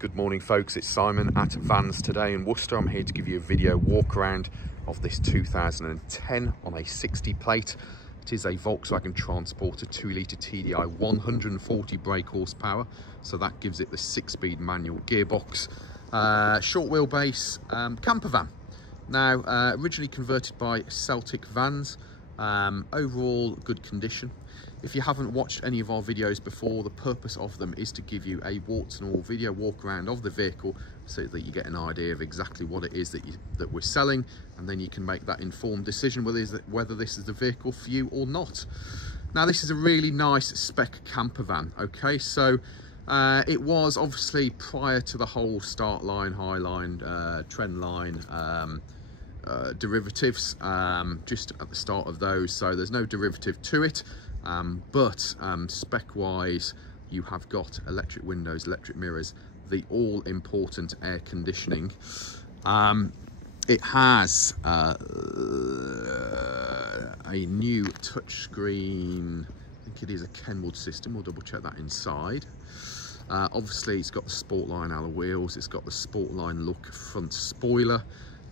Good morning folks, it's Simon at Vans today in Worcester. I'm here to give you a video walk around of this 2010 on a 60 plate. It is a Volkswagen Transporter 2 litre TDI, 140 brake horsepower, so that gives it the 6-speed manual gearbox. Short wheelbase camper van. Now originally converted by Celtic Vans, overall good condition. If you haven't watched any of our videos before, the purpose of them is to give you a warts and all video walk around of the vehicle so that you get an idea of exactly what it is that we're selling, and then you can make that informed decision whether this is the vehicle for you or not. Now this is a really nice spec camper van. Okay, so it was obviously prior to the whole start line, high line, trend line, derivatives, just at the start of those, so there's no derivative to it. But spec wise, you have got electric windows, electric mirrors, the all important air conditioning. It has a new touchscreen, I think it is a Kenwood system, we'll double check that inside. Obviously it's got the Sportline alloy wheels, it's got the Sportline look front spoiler.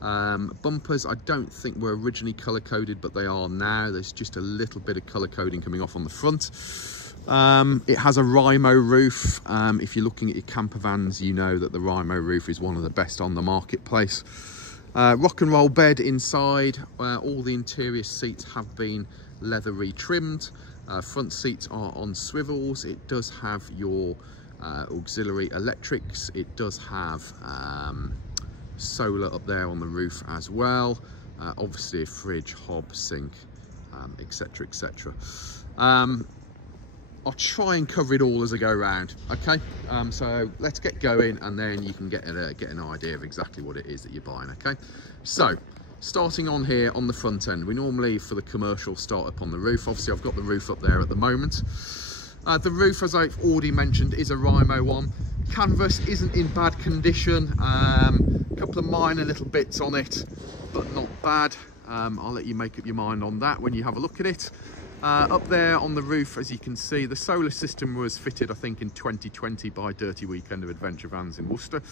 Bumpers I don't think were originally colour coded, but they are now. There's just a little bit of colour coding coming off on the front. It has a Rhino roof. If you're looking at your camper vans, you know that the Rhino roof is one of the best on the marketplace. Rock and roll bed inside. All the interior seats have been leather trimmed. Front seats are on swivels. It does have your auxiliary electrics. It does have solar up there on the roof as well. Obviously a fridge, hob, sink, etc, etc. I'll try and cover it all as I go around. Okay, so let's get going, and then you can get an idea of exactly what it is that you're buying. Okay, so starting on here on the front end, we normally for the commercial start up on the roof. Obviously I've got the roof up there at the moment. The roof, as I've already mentioned, is a Rhino one. Canvas isn't in bad condition. Couple of minor little bits on it, but not bad. I'll let you make up your mind on that when you have a look at it. Up there on the roof, as you can see, the solar system was fitted, I think, in 2020 by Dirty Weekend of Adventure Vans in Worcester.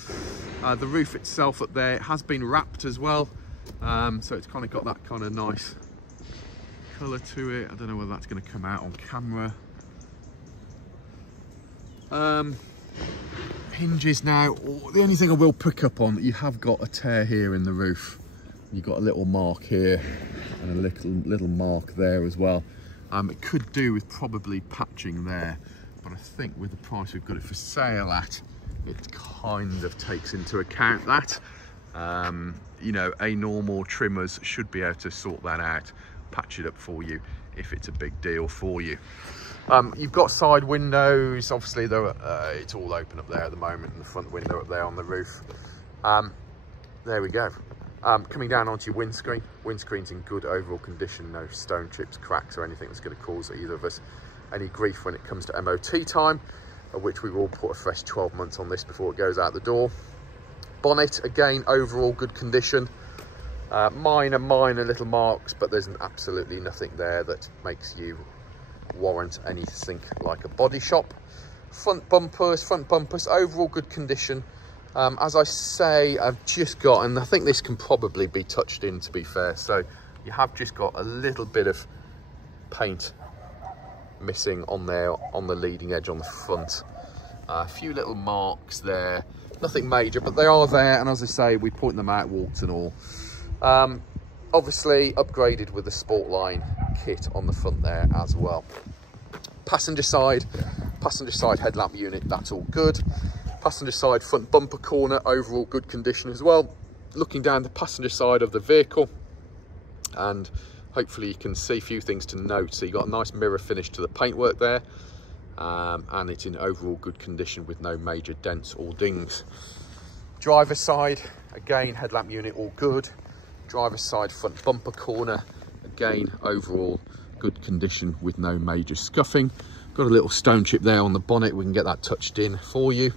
The roof itself up there has been wrapped as well, so it's kind of got that kind of nice colour to it. I don't know whether that's going to come out on camera. Hinges now, the only thing I will pick up on, you have got a tear here in the roof. You've got a little mark here and a little mark there as well. It could do with probably patching there, but I think with the price we've got it for sale at, it kind of takes into account that. You know, a normal trimmers should be able to sort that out, patch it up for you if it's a big deal for you. You've got side windows, obviously it's all open up there at the moment, and the front window up there on the roof. There we go. Coming down onto your windscreen. Windscreen's in good overall condition, no stone chips, cracks or anything that's going to cause either of us any grief when it comes to MOT time, of which we will put a fresh 12 months on this before it goes out the door. Bonnet, again, overall good condition. Minor little marks, but there's absolutely nothing there that makes you warrant anything like a body shop. Front bumpers, overall good condition. As I say, I've just got, and I think this can probably be touched in, to be fair, so you have just got a little bit of paint missing on there on the leading edge on the front. A few little marks there, nothing major, but they are there, and as I say, we point them out, warts and all. Obviously upgraded with the Sportline kit on the front there as well. Passenger side headlamp unit, that's all good. Passenger side front bumper corner, overall good condition as well. Looking down the passenger side of the vehicle, and hopefully you can see a few things to note. So you've got a nice mirror finish to the paintwork there, and it's in overall good condition with no major dents or dings. Driver side, again, headlamp unit all good. Driver's side front bumper corner, again overall good condition with no major scuffing. Got a little stone chip there on the bonnet, we can get that touched in for you.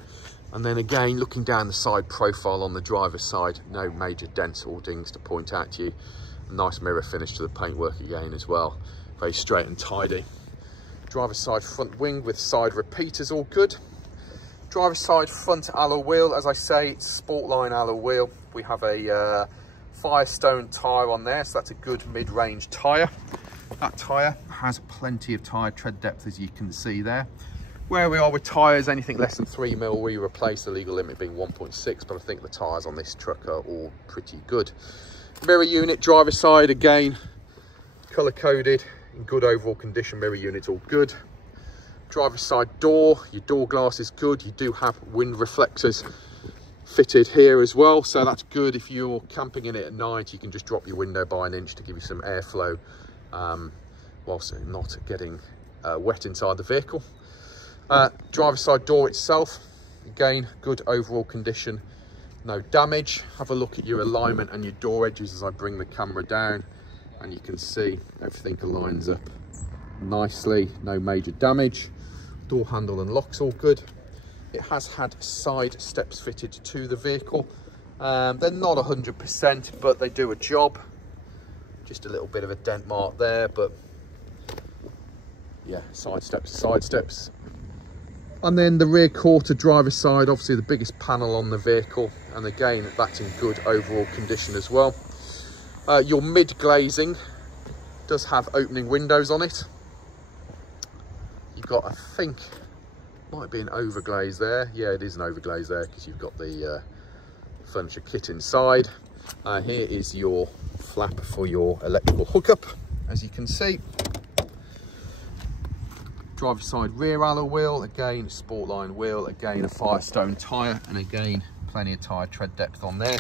And then again, looking down the side profile on the driver's side, no major dents or dings to point out to you. A nice mirror finish to the paintwork again as well, very straight and tidy. Driver's side front wing with side repeaters, all good. Driver's side front alloy wheel, as I say, it's Sportline alloy wheel. We have a Firestone tyre on there, so that's a good mid-range tyre. That tyre has plenty of tyre tread depth, as you can see there. Where we are with tyres, anything less than 3 mil, we replace, the legal limit being 1.6, but I think the tyres on this truck are all pretty good. Mirror unit, driver's side, again, colour coded, in good overall condition, mirror unit's all good. Driver's side door, your door glass is good. You do have wind reflectors fitted here as well, so that's good. If you're camping in it at night, you can just drop your window by an inch to give you some airflow whilst not getting wet inside the vehicle. Driver's side door itself, again, good overall condition, no damage. Have a look at your alignment and your door edges as I bring the camera down, and you can see everything aligns up nicely, no major damage. Door handle and locks all good. It has had side steps fitted to the vehicle. They're not 100%, but they do a job. Just a little bit of a dent mark there, but yeah, side steps. And then the rear quarter driver's side, obviously the biggest panel on the vehicle, and again, that's in good overall condition as well. Your mid glazing does have opening windows on it. You've got, I think, might be an overglaze there. Yeah, it is an overglaze there because you've got the furniture kit inside. Here is your flap for your electrical hookup, as you can see. Driver's side rear alloy wheel, again, Sportline wheel, again, a Firestone tyre, and again, plenty of tyre tread depth on there.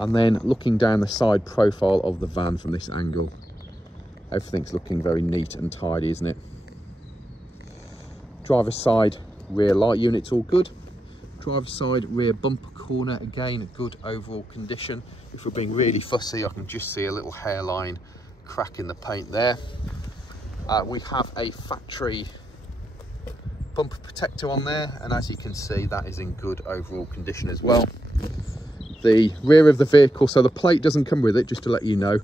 And then looking down the side profile of the van from this angle, everything's looking very neat and tidy, isn't it? Driver's side rear light unit's all good. Driver's side rear bumper corner, again, good overall condition. If we're being really fussy, I can just see a little hairline crack in the paint there. We have a factory bumper protector on there, and as you can see, that is in good overall condition as well. The rear of the vehicle, so the plate doesn't come with it, just to let you know.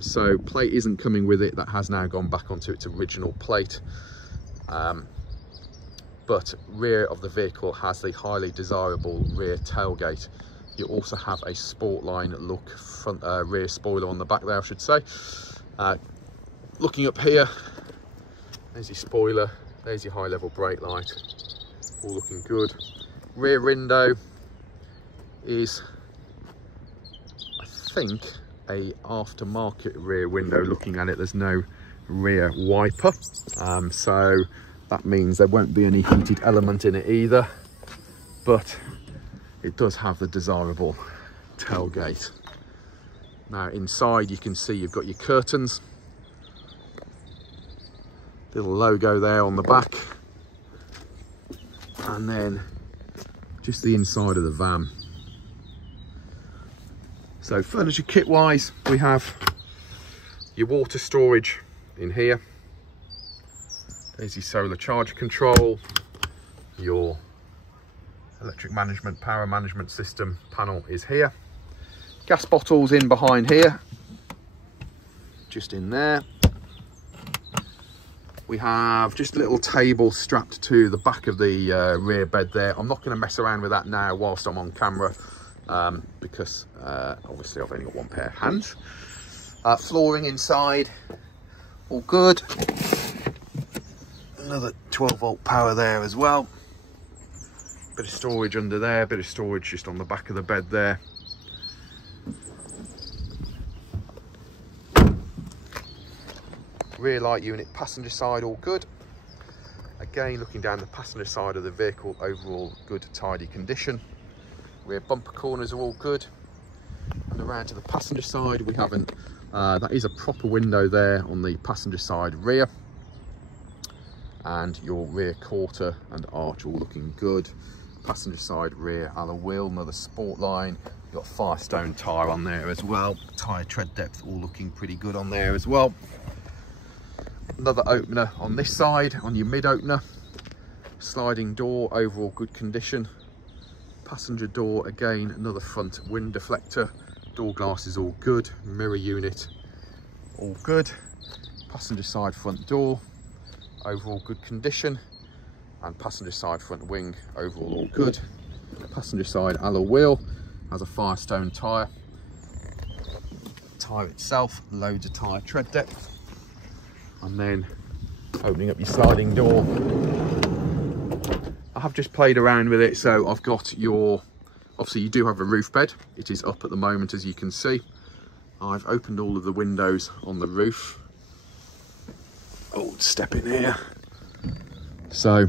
So plate isn't coming with it, that has now gone back onto its original plate. But rear of the vehicle has the highly desirable rear tailgate. You also have a Sportline look front rear spoiler on the back there, I should say. Looking up here, there's your spoiler, there's your high level brake light, all looking good. Rear window is, I think, a aftermarket rear window. Looking at it, there's no rear wiper, so that means there won't be any heated element in it either, but it does have the desirable tailgate. Now inside, you can see you've got your curtains, little logo there on the back, and then just the inside of the van. So furniture kit wise, we have your water storage in here. There's your solar charger control, your electric management, power management system panel is here. Gas bottles in behind here, just in there. We have just a little table strapped to the back of the rear bed there. I'm not going to mess around with that now whilst I'm on camera, because obviously I've only got one pair of hands. Flooring inside, all good. Another 12-volt power there as well. Bit of storage under there, bit of storage just on the back of the bed there. Rear light unit, passenger side, all good. Again, looking down the passenger side of the vehicle, overall good, tidy condition. Rear bumper corners are all good. And around to the passenger side, we haven't, that is a proper window there on the passenger side rear. And your rear quarter and arch all looking good. Passenger side rear alloy wheel, another Sportline. You've got Firestone tyre on there as well. Tyre tread depth all looking pretty good on there as well. Another opener on this side, on your mid opener. Sliding door, overall good condition. Passenger door, again, another front wind deflector. Door glass is all good. Mirror unit, all good. Passenger side front door, overall good condition. And passenger side front wing, overall all good. Passenger side alloy wheel, has a Firestone tyre. Tyre itself, loads of tyre tread depth. And then opening up your sliding door. I have just played around with it, so I've got your, obviously you do have a roof bed. It is up at the moment, as you can see. I've opened all of the windows on the roof. Oh, step in here. So,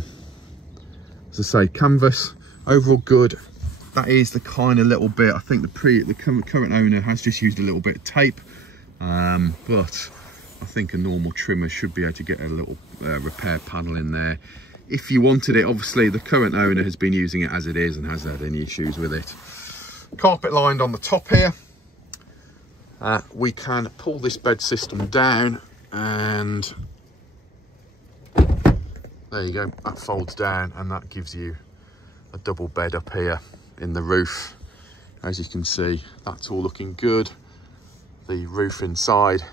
as I say, canvas, overall good. That is the kind of little bit, I think the current owner has just used a little bit of tape, but I think a normal trimmer should be able to get a little repair panel in there. If you wanted it, obviously the current owner has been using it as it is and hasn't had any issues with it. Carpet lined on the top here. We can pull this bed system down and there you go, that folds down and that gives you a double bed up here in the roof. As you can see, that's all looking good. The roof inside,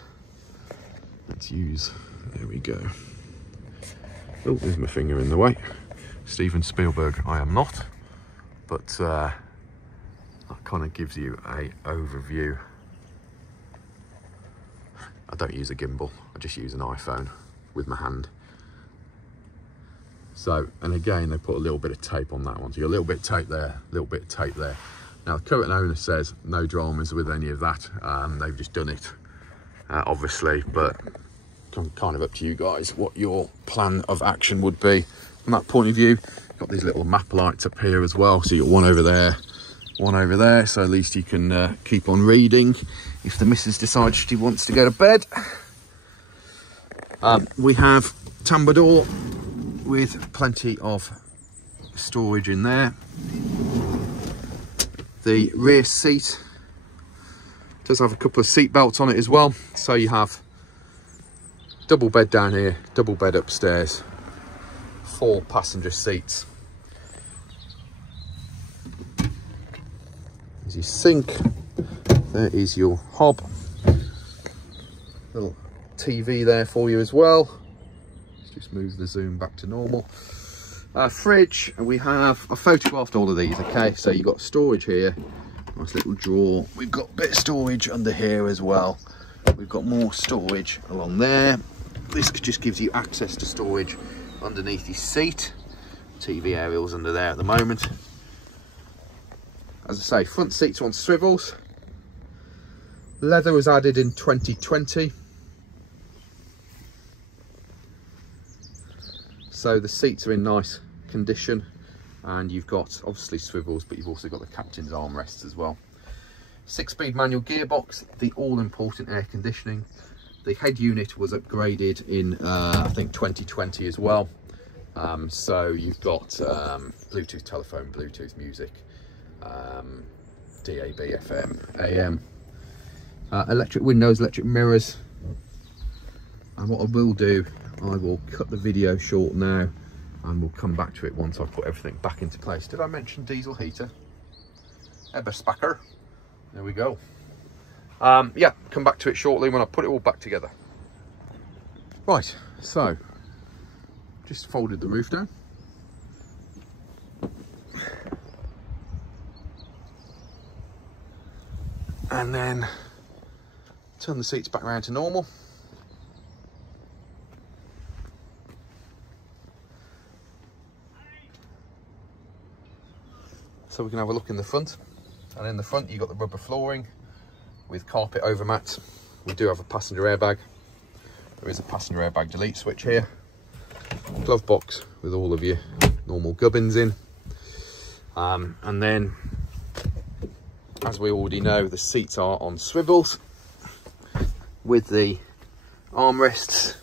let's use, there we go. Oh, there's my finger in the way. Steven Spielberg, I am not, but that kind of gives you a overview. I don't use a gimbal, I just use an iPhone with my hand. So, and again, they put a little bit of tape on that one. So you're a little bit of tape there, a little bit of tape there. Now, the current owner says no dramas with any of that. They've just done it, obviously, but kind of up to you guys what your plan of action would be from that point of view. Got these little map lights up here as well. So you've got one over there. So at least you can keep on reading if the missus decides she wants to go to bed. We have tambour door with plenty of storage in there. The rear seat does have a couple of seat belts on it as well. So you have double bed down here, double bed upstairs, 4 passenger seats. There's your sink, there is your hob, little TV there for you as well. Let's just move the zoom back to normal. Fridge, and we have, I photographed all of these, okay, so you've got storage here, nice little drawer. We've got a bit of storage under here as well. We've got more storage along there. This just gives you access to storage underneath your seat. TV aerials under there at the moment. As I say, front seats on swivels. Leather was added in 2020. So the seats are in nice condition, and you've got obviously swivels, but you've also got the captain's armrests as well. 6-speed manual gearbox, the all-important air conditioning. The head unit was upgraded in I think 2020 as well. So you've got Bluetooth telephone, Bluetooth music, DAB, FM, AM, electric windows, electric mirrors. And what I will do, I will cut the video short now and we'll come back to it once I've put everything back into place. Did I mention diesel heater? Eberspacher. There we go. Yeah, come back to it shortly when I put it all back together. Right, so just folded the roof down. And then turn the seats back around to normal. So we can have a look in the front. And in the front you've got the rubber flooring with carpet overmat. We do have a passenger airbag. There is a passenger airbag delete switch here. Glove box with all of your normal gubbins in. And then, as we already know, the seats are on swivels with the armrests.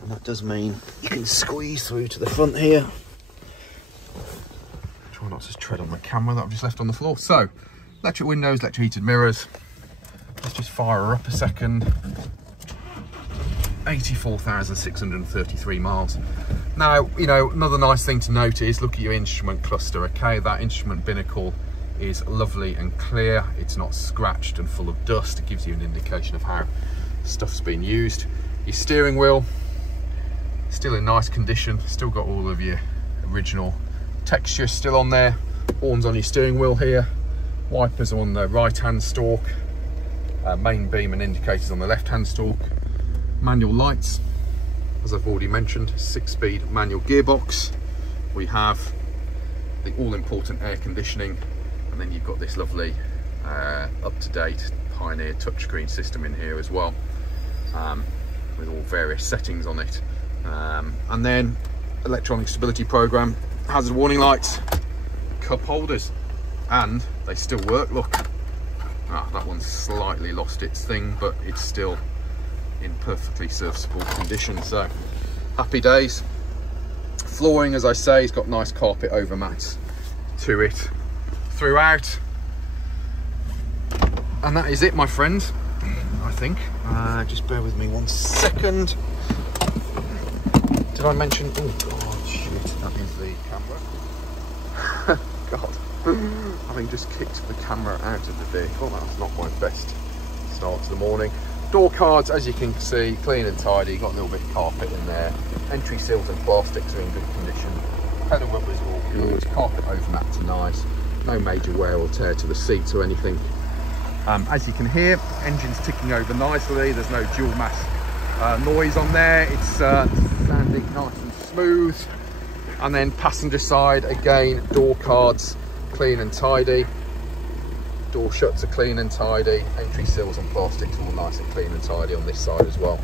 And that does mean you can squeeze through to the front here. Try not to tread on the camera that I've just left on the floor. So, electric windows, electric heated mirrors. Let's just fire her up a second. 84,633 miles. Now, you know, another nice thing to note is look at your instrument cluster, okay? That instrument binnacle is lovely and clear. It's not scratched and full of dust. It gives you an indication of how stuff's been used. Your steering wheel, Still in nice condition, still got all of your original texture still on there. Horns on your steering wheel here, wipers on the right hand stalk, main beam and indicators on the left hand stalk, manual lights, as I've already mentioned, 6-speed manual gearbox. We have the all-important air conditioning, and then you've got this lovely up-to-date Pioneer touchscreen system in here as well, with all various settings on it. And then electronic stability program, hazard warning lights, cup holders, and they still work. Look, that one's slightly lost its thing, but it's still in perfectly serviceable condition, so happy days. Flooring, as I say, it's got nice carpet over mats to it throughout, and that is it, my friend, I think. Just bear with me 1 second. Did I mention, oh god, shit, that is the camera. God, having just kicked the camera out of the vehicle, that's not my best start to the morning. Door cards, as you can see, clean and tidy, got a little bit of carpet in there. Entry seals and plastics are in good condition. Pedal rubbers are all good, carpet overmats are nice, no major wear or tear to the seats or anything. As you can hear, engine's ticking over nicely, there's no dual mass noise on there, it's sounding nice and smooth. And then passenger side, again, door cards clean and tidy, door shuts are clean and tidy, entry seals and plastics all nice and clean and tidy on this side as well.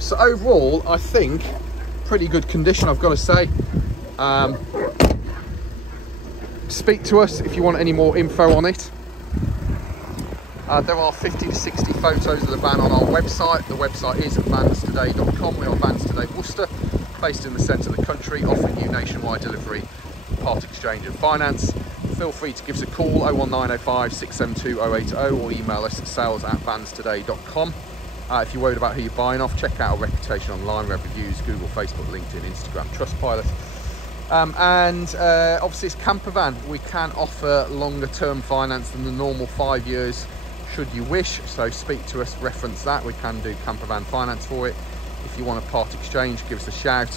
So overall, I think pretty good condition, I've got to say. Speak to us if you want any more info on it. There are 50 to 60 photos of the van on our website. The website is vanstoday.com. We are Vans Today Worcester, based in the centre of the country, offering you nationwide delivery, part exchange and finance. Feel free to give us a call, 01905 672 080, or email us at sales@vanstoday.com. If you're worried about who you're buying off, check out our reputation online. We have reviews, Google, Facebook, LinkedIn, Instagram, Trustpilot. Obviously it's camper van. We can offer longer term finance than the normal 5 years should you wish, so speak to us, reference that. We can do camper van finance for it. If you want a part exchange, give us a shout.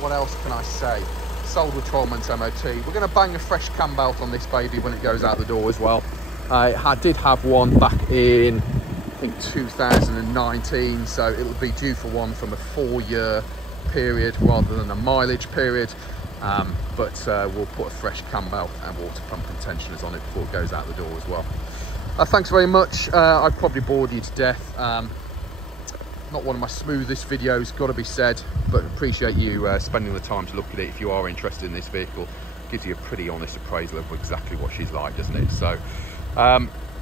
What else can I say? Sold with 12 months MOT. We're going to bang a fresh cam belt on this baby when it goes out the door as well. I did have one back in, I think, 2019, so it'll be due for one from a 4-year period rather than a mileage period. But we'll put a fresh cam belt and water pump and tensioners on it before it goes out the door as well. Thanks very much. I've probably bored you to death. Not one of my smoothest videos, got to be said, but appreciate you spending the time to look at it. If you are interested in this vehicle, it gives you a pretty honest appraisal of exactly what she's like, doesn't it? So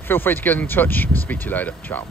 feel free to get in touch. Speak to you later. Ciao.